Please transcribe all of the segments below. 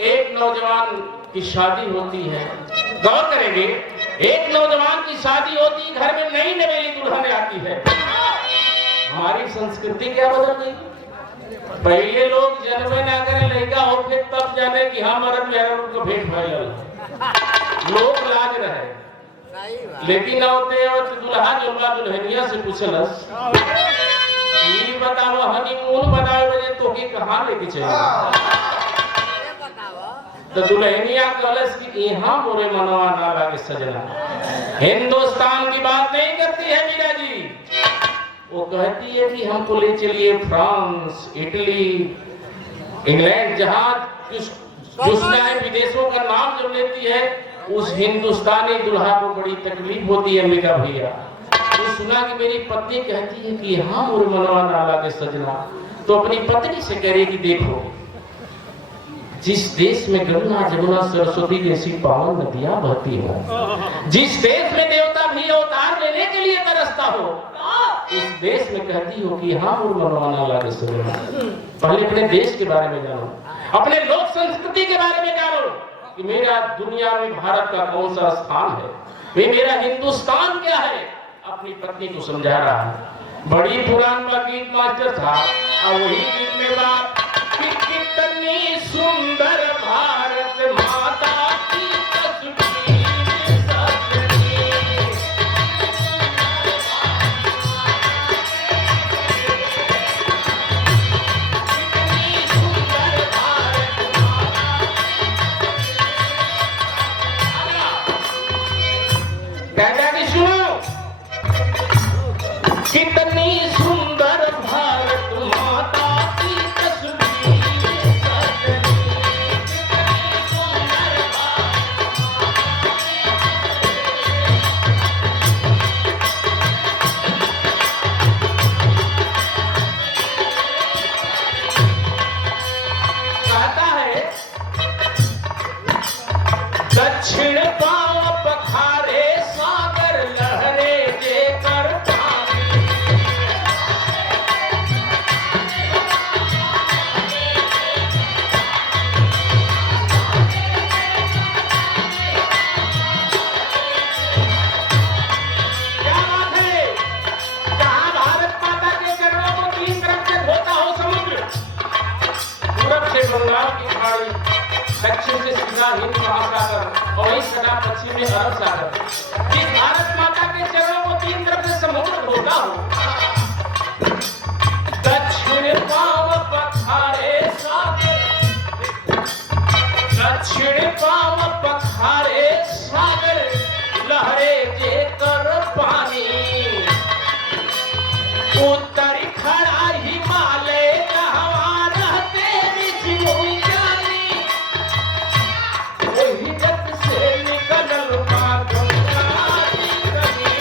एक नौजवान की शादी होती है, गौर करेंगे, एक नौजवान की शादी होती, घर में नई नवेली दुल्हन आती है। हमारी संस्कृति क्या बदल गई? पहले लोग जन्मे ना करें लड़का हो फिर तब जाने कि हाँ मरद मेहर उनको भेंट भइल, लोग लाज रहे। लेकिन होते और दुल्हा जुल्हा दुल्हनिया से पूछलस ये बताओ हनीमून बनाए बजे तो कि कहाँ लेके चले? तो दुल्हनिया कहलस कि यहाँ मोरे मनवा ना लागे सजना। हिंदुस्तान की बात नहीं करती है मीरा जी, वो कहती है कि हमको ले चलिए फ्रांस, इटली, इंग्लैंड, जहाँ जिस विदेशों का नाम जब लेती है उस हिंदुस्तानी दुल्हा को बड़ी तकलीफ होती है। मीरा भैया तो सुना कि मेरी पत्नी कहती है कि हाँ मोरे मनवा ना लागे सजना, तो अपनी पत्नी से कह रही कि देखो जिस देश में गंगा जमुना सरस्वती जैसी पावन नदियां बहती हो, जिस देश में देवता भी अवतार लेने के लिए तरसता हो, उस देश में कहती हो कि हाँ मोर मनवाना लागे सजना। पहले अपने देश के बारे में जानो, अपने लोक संस्कृति के बारे में जानो कि मेरा दुनिया में भारत का कौन सा स्थान है, वे मेरा हिंदुस्तान क्या है। अपनी पत्नी को समझा रहा है। बड़ी पुरान का गीत मास्टर था और वही गीत में बात कि कितनी सुंदर भारत माता की तस्वीर सजनी। कितनी सुंदर भारत माता। कहता कि सुनो, कितनी सुंदर भारत माता की तस्वीर सजनी। कहता है दक्षिण पांव पखारे सागर लहरे जेकर पानी। क्या बात है? जहां भारत माता के चरणों को तीन तरफ से धोता हो समुद्र, पूरब से बंगाल की खाड़ी, दक्षिण से सीधा हिंद महासागर और इस सदा पश्चिम में अरब सागर, जिस भारत माता के चरणों को तीन तरफ से समुद्र धोता हो, दक्षिण पांव पखारे सागर, दक्षिण पांव पखारे सागर लहरे जेकर पानी। उत्तरी खड़ा हिमालय कहवा रहते ऋषि मुनि ज्ञानी, वही जग से निकलल बा गंगा जी कनी सजनी।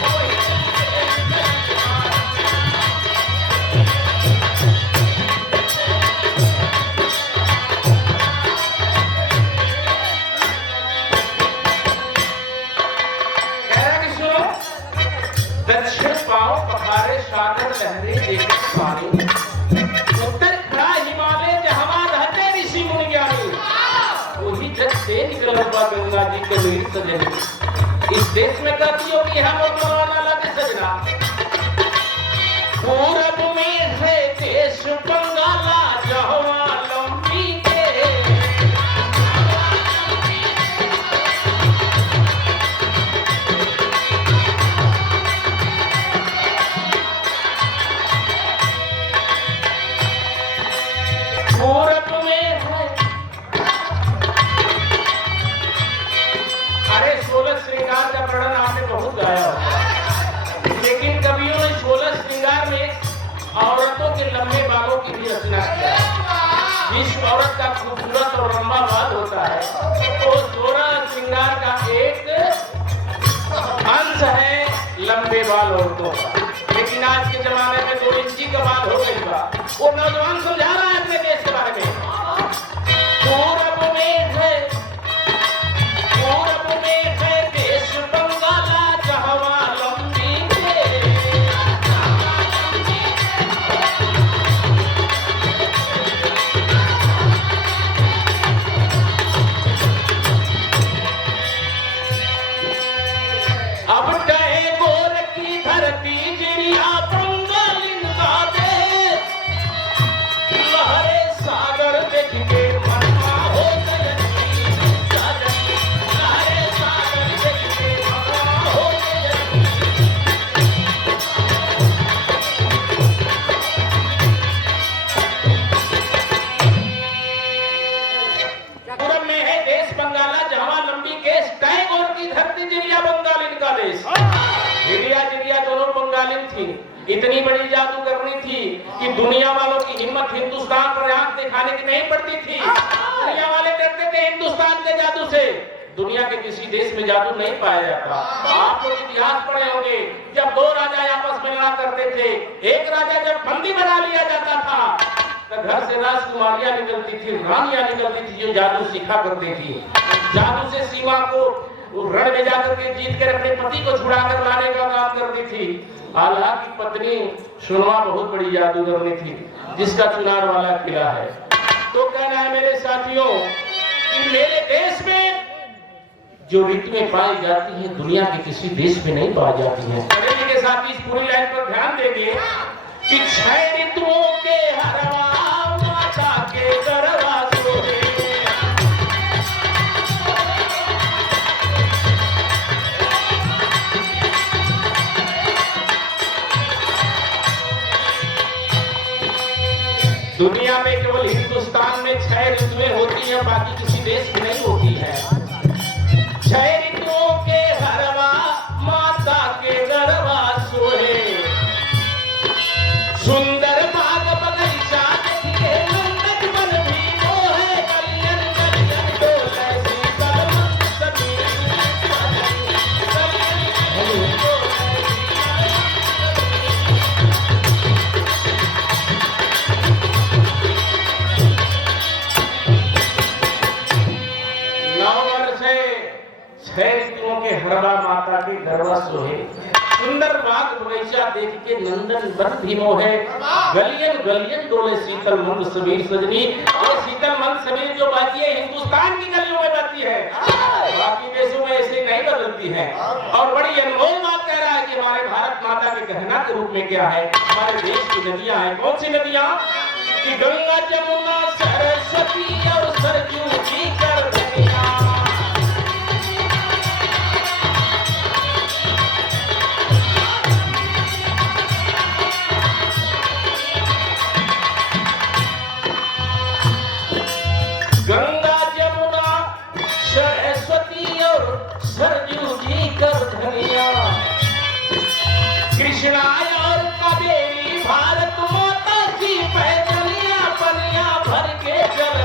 वही जग से निकलल बा। कह रहा कि सुनो, दक्षिण पांव पखारे सागर लहरे जेकर पानी। उत्तर खड़ा हिमालय जहां रहते ऋषि मुनि ज्ञानी, वही जग से निकलल बा गंगा जी के नीर सजनी। इस देश में कहती हो कि हम मनवाना लागे सजना। पूरब में है देश बंगाला जहवा लंबी के। पूरब में है, अरे 16 श्रृंगार का वर्णन आपने बहुत गाया होगा, लेकिन कवियों ने 16 श्रृंगार में औरतों के लंबे बालों की भी रचना की है। जिस औरत का खूबसूरत और लंबा बाल होता है तो 16 श्रृंगार का एक अंश है लंबे बाल औरतों का। लेकिन आज के जमाने में 2 इंची का बाल हो गई बा। वो नौजवान समझा रहा है अपने देश के बारे में। पूरब में है देश बंगाला जहवा लंबी के। जालिम थी, इतनी बड़ी जादू करनी थी कि दुनिया वालों की हिम्मत हिंदुस्तान पर आंख दिखाने की नहीं पड़ती थी। दुनिया वाले डरते थे हिंदुस्तान के जादू से, दुनिया के किसी देश में जादू नहीं पाया जाता। आप लोग इतिहास पढ़े होंगे, जब दो राजा आपस में लड़ा करते थे, एक राजा जब बंदी बना लिया जाता था तो घर से राजकुमारियां निकलती थी, रानियां निकलती थी जो जादू सीखा करती थी। जादू से सीमा को रण में जाकर के जीत कर अपने पति को छुड़ा कर लाने का काम करती थी। हालांकि पत्नी सुनवा बहुत बड़ी जादूगरनी थी जिसका चुनार वाला किला है। तो कहना है मेरे साथियों कि मेरे देश में जो ऋतुएं पाई जाती हैं दुनिया के किसी देश में नहीं पाई जाती हैं। कहने के साथ इस पूरी लाइन पर ध्यान देंगे कि 6 ऋतुओं के हरवा माता के गरबा सोहे। दुनिया में केवल हिंदुस्तान में 6 ऋतुएं होती हैं, बाकी किसी देश में नहीं होती है। 6 ऋतुओं के हरवा माता के गरबा सोहे, सुंदर बाग बगीचा देखे नंदन वन भी मोहे, कलियन कलियन डोले शीतल सभी ऋतुओं के हरवा माता के गरबा सोहे, सुंदर बाग बगीचा देख के नंदन वन भी मोहे, गलियन गलियन डोले शीतल मंद सबीर सजनी। ये शीतल मंद सबीर जो बहती है हिंदुस्तान की गलियों में बहती है, बाकी देशों में ऐसे नहीं बदलती है। और बड़ी अनमोल बात कह रहा है कि हमारे भारत माता के गहना के रूप में क्या है, हमारे देश की नदियां हैं। कौन सी नदियां? कि गंगा जमुना सरस्वती और सरजू की कर धनिया। गंगा जमुना सरस्वती और सरजू की कर धनिया, कृष्णा और कावेरी भारत माता की पैदलिया पनिया भर के चल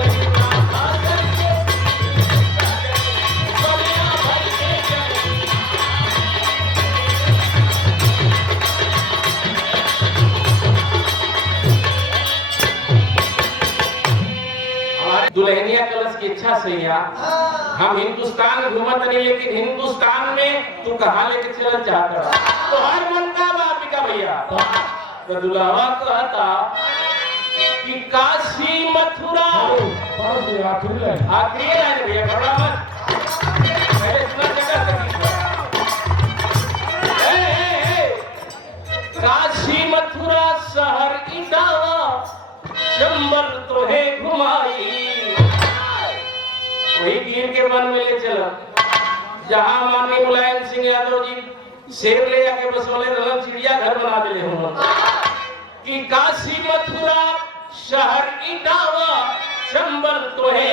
दुल्हनिया कलश की इच्छा से हम हिंदुस्तान घूमत नहीं, लेकिन हिंदुस्तान में तू कहाँ लेके चलना चाहता तो हर मन का बापिका भैया। तो दुल्हवा कहता कि काशी मथुरा आखिरी लाइन भैया, बड़ा मत पहले सुना जगह काशी मथुरा शहर इटावा चंबल तो है घुमाई, वही गिर के मन में ले चला जहां माननीय मुलायम सिंह यादव जी शेर ले जाके बसोले रहन, चिड़िया घर बना दिले हो कि काशी मथुरा शहर इटावा चंबल तो है